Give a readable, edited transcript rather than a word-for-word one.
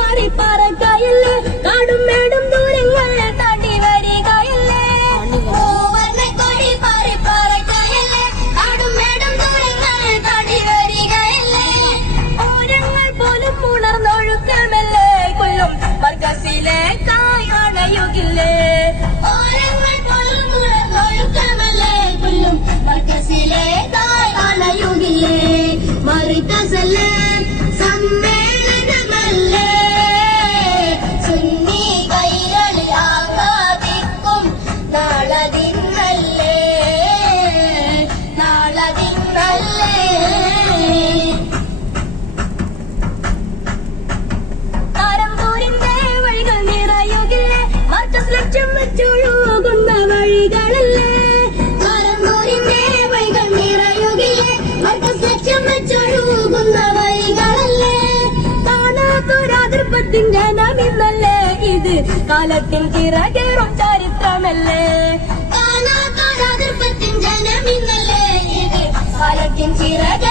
പാറി പറക്കയല്ലേ കാടും മേടും ദൂരങ്ങൾ താണ്ടി വരികയല്ലേ കൊടി പാറി പറക്കയല്ലേ കാടും മേടും ദൂരങ്ങൾ താണ്ടി വരികയല്ലേ ഓരങ്ങൾ പോലും ഉണർന്നൊഴുക്കമല്ലേ കൊല്ലും മർക്കസിലെ കായണയുകില്ലേ ഓരങ്ങൾ പോലും ഉണർന്നൊഴുക്കമല്ലേ കൊല്ലും മർക്കസിലെ കായണയുകില്ലേ മർക്കസല്ലേ സമ്മേളനമല്ലേ സുന്നി കൈകളിൽ ആഘാതിക്കും നാളതിന്നല്ലേ നാളതിന്നല്ലേ താരംപൂരിന്റെ വഴികൾ നിറയുകില്ലേ മർക്കസ് ലക്ഷ്യം വെച്ചൊഴുകുന്ന വഴികളല്ലേ താരംപൂരിന്റെ വഴികൾ നിറയുകില്ലേ മർക്കസ് ലക്ഷ്യം വെച്ചൊഴുകുന്ന വഴികളല്ലേ കാണാത്തൊരാതിർപ്പത്തിന്റെ നമിന്നല്ലേ ഇത് കാലത്തിൽ ചിറകേറും ചരിത്രമല്ലേ കാണാത്തൊരാതിർപ്പത്തിന്റെ നമിന്നല്ലേ ഇത് കാലത്തിൽ ചിറക